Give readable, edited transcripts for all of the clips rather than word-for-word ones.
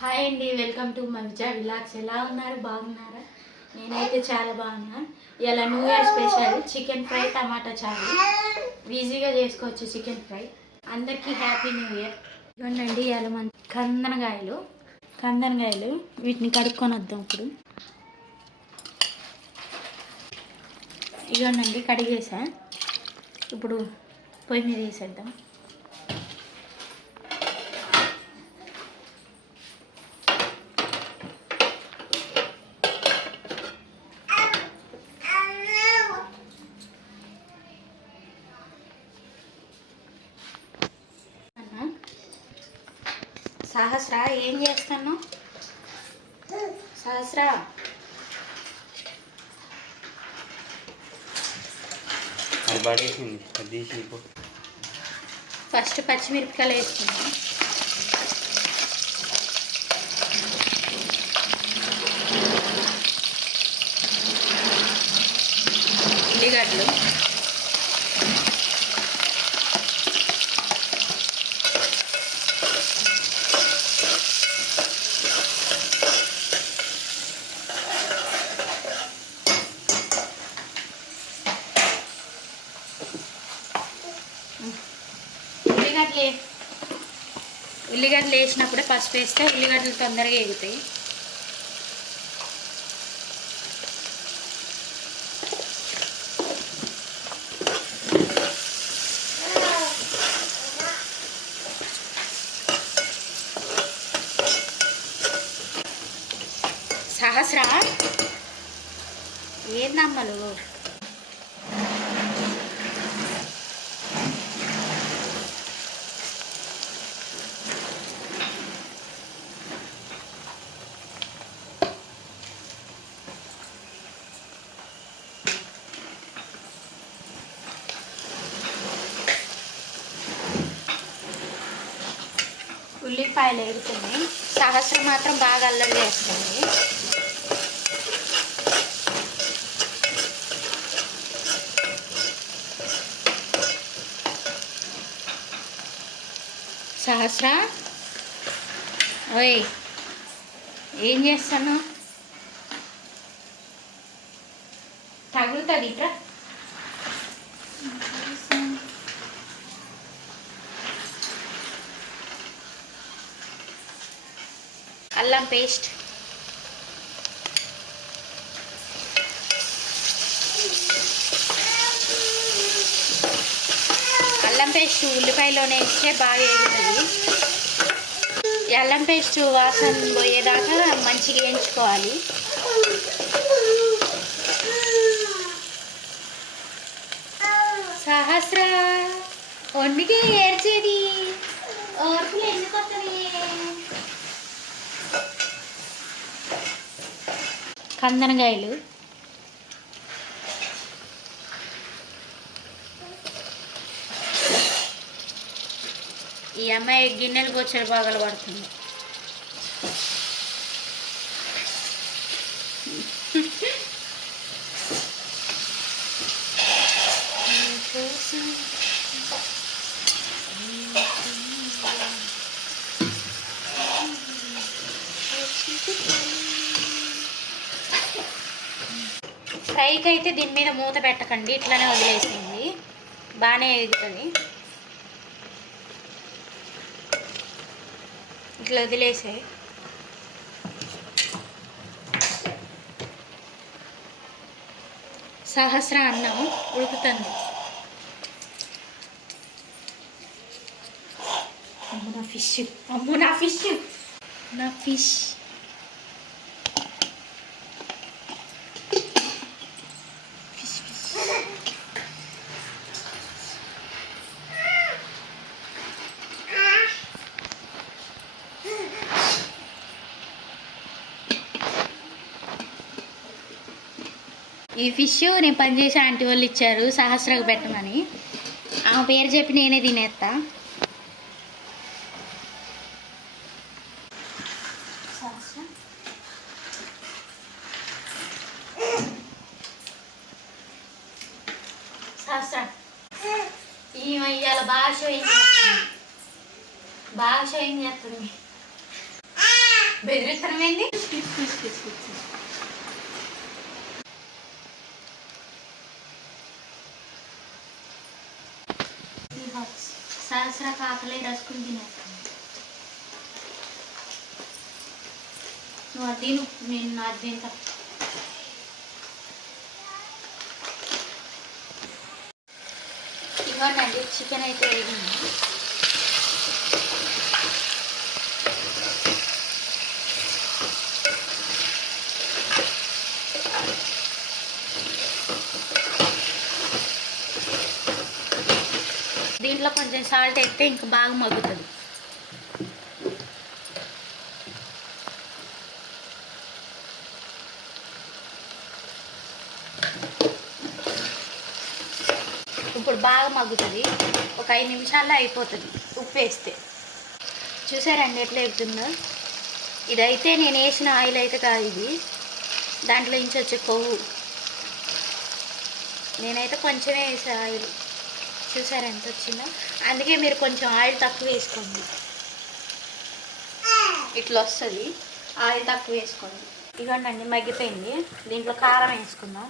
Hi అండి, welcome to మమిజా vlogs. ఎలా ఉన్నారు? బాగున్నారా? నేనైతే చాలా బాగున్నాను. ఇలా new year special chicken fry, టమాటా చారు. ఈజీగా చేసుకోవచ్చు చికెన్ ఫ్రై. అందరికీ హ్యాపీ న్యూ ఇయర్. ఇవ్వండి ఇలా మన కందనకాయలు వీటిని కడుక్కొని వద్దాం. ఇవ్వండి కడిగేసా. ఇప్పుడు పొయ్యి మీద వేసేద్దాం. సహస్ర, ఏం చేస్తాను? సహస్ర, ఫస్ట్ పచ్చిమిరపకాయలు వేసుకున్నాం. ఉల్లిగడ్డలు, ఉల్లిగడ్డలు వేసినప్పుడే పసుపు వేస్తే ఉల్లిగడ్డలు తొందరగా ఎగుతాయి. సహస్ర, ఏందమ్మలు? ఉల్లిపాయలు ఎగుతున్నాయి. సహస్రం మాత్రం బాగా అల్లరి చేస్తుంది. సహస్ర, ఓయ్ ఏం చేస్తాను? తగులుతుంది ఇట్లా. అల్లం పేస్ట్, అల్లం పేస్ట్ ఉల్లిపాయలోనే ఇస్తే బాగా వేగుతుంది. అల్లం పేస్ట్ వాసన పోయేదాకా మంచిగా వేయించుకోవాలి. సహస్ర, ఒంటికి ఏడ్చేది ఓర్పులు ఎందుకు వస్తుంది? కందనకాయలు, ఈ అమ్మాయి గిన్నెలు వచ్చాడు బాగా పడుతుంది. ఫ్రైకి అయితే దీని మీద మూత పెట్టకండి, ఇట్లానే వదిలేసింది, బాగానే ఎగుతుంది. ఇట్లా వదిలేసే. సహస్ర అన్నం ఉడుకుతుంది. అమ్ము నా ఫిష్, అమ్ము నా ఫిష్, నా ఫిష్. ఈ ఫిష్ నేను పనిచేసే ఆంటీ వాళ్ళు ఇచ్చారు సహస్రకు పెట్టమని. ఆమె పేరు చెప్పి నేనే తినేస్తా. సహస్ర, ఇవాళ బాగా షోయింగ్ చేస్తుంది. బెదిరితనం ఏంది? సహస్ర కాకలే రసుకుని తినేస్తాను. నువ్వు అది తిను, నేను నాకు తింటా. ఇవ్వండి, చికెన్ అయితే వేగింది. దీంట్లో కొంచెం సాల్ట్ వేస్తే ఇంకా బాగా మగ్గుతుంది. ఇప్పుడు బాగా మగ్గుతుంది. ఒక 5 నిమిషాల్లో అయిపోతుంది ఉప్పు వేస్తే. చూసారండి ఎట్లా ఎగుతుందో? ఇదైతే నేను వేసిన ఆయిల్ అయితే కాదు, ఇది దాంట్లో నుంచి వచ్చే కొవ్వు. నేనైతే కొంచెమే వేసే ఆయిల్. చూసారా ఎంత వచ్చిందో? అందుకే మీరు కొంచెం ఆయిల్ తక్కువ వేసుకోండి, ఇట్లా వస్తుంది. ఆయిల్ తక్కువ వేసుకోండి. ఇదిగోండి మగ్గిపోయింది. దీంట్లో కారం వేసుకుందాం.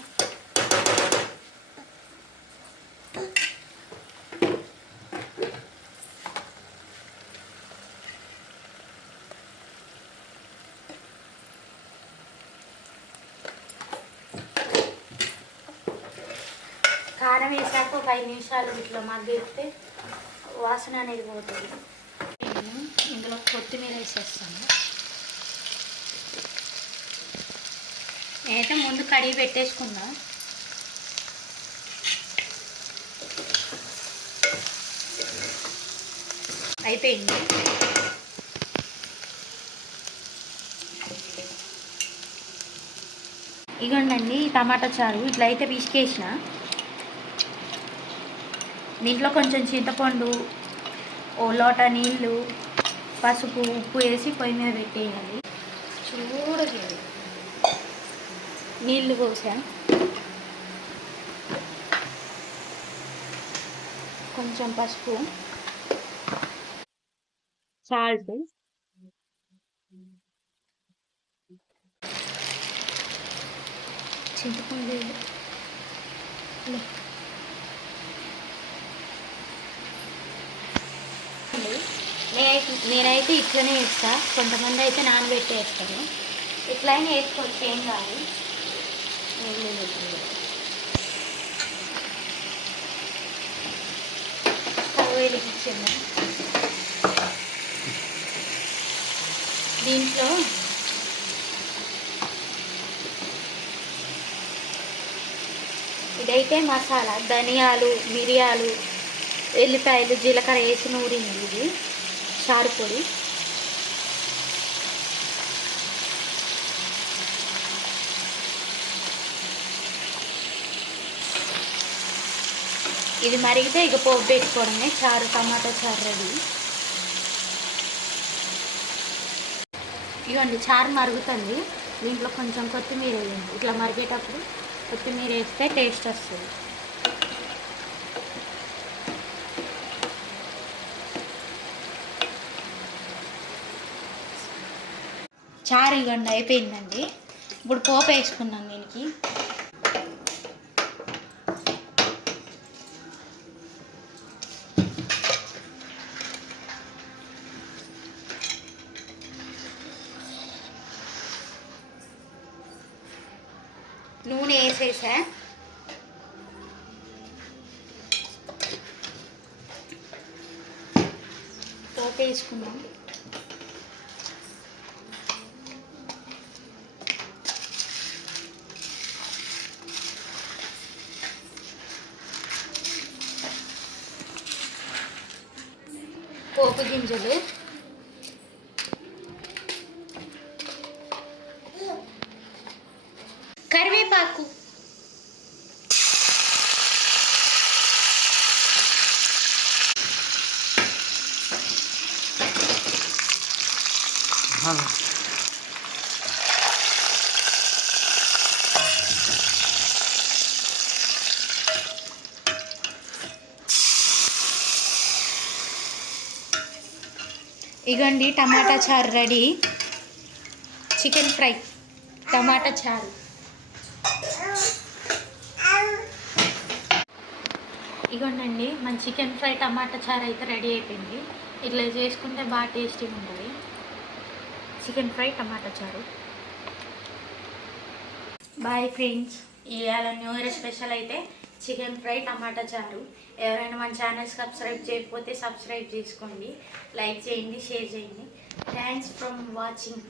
కారం వేసాక ఒక 5 నిమిషాలు ఇట్లా మగ్గిస్తే వాసన అనేది పోతుంది. నేను ఇందులో కొత్తిమీర వేసేస్తాను. నేనైతే ముందు కడిగి పెట్టేసుకున్నా. అయిపోయింది. ఇగోండి టమాటా చారు ఇట్లా అయితే పిసికేసిన. దీంట్లో కొంచెం చింతపండు, ఓ లోట నీళ్ళు, పసుపు, ఉప్పు వేసి పొయ్యి మీద పెట్టేయాలి. చూడగా నీళ్ళు పోసా, కొంచెం పసుపు, సాల్ట్, చింతపండు. నేనైతే ఇట్లనే వేస్తా. కొంతమంది అయితే నానబెట్టేస్తారు. ఇట్లయినా వేసుకోవచ్చు, ఏం కాదు. స్టవ్ వెలిగించాను. దీంట్లో ఇదైతే మసాలా, ధనియాలు, మిరియాలు, ఎల్లిపాయలు, జీలకర్ర వేసి నూరింది. ఇది చారు పొడి. ఇది మరిగితే ఇక పోపు పెట్టుకోవడమే. చారు, టమాటా చారు రెడీ. ఇవ్వండి చారు మరుగుతుంది. దీంట్లో కొంచెం కొత్తిమీర వేయండి. ఇట్లా మరిగేటప్పుడు కొత్తిమీర వేస్తే టేస్ట్ వస్తుంది. చారు ఇవ్వండి అయిపోయిందండి. ఇప్పుడు పోపు వేసుకున్నాం. దీనికి నూనె వేసేసా. పోపు వేసుకుందాం. పోపు గింజలు, కరివేపాకు, ఇగండి టమాటా చారు రెడీ. చికెన్ ఫ్రై టమాటా చారు. ఇగోండి మన చికెన్ ఫ్రై టమాటా చారు అయితే రెడీ అయిపోయింది. ఇట్లా చేసుకుంటే బాగా టేస్టీగా ఉంటుంది చికెన్ ఫ్రై టమాటా చారు. బాయ్ ఫ్రెండ్స్, ఇవాళ న్యూ ఇయర్ స్పెషల్ అయితే చికెన్ ఫ్రై టమాటా చారు. ఎవరైనా మన ఛానల్ సబ్స్క్రైబ్ చేయకపోతే సబ్స్క్రైబ్ చేసుకోండి, లైక్ చేయండి, షేర్ చేయండి. Thanks from watching.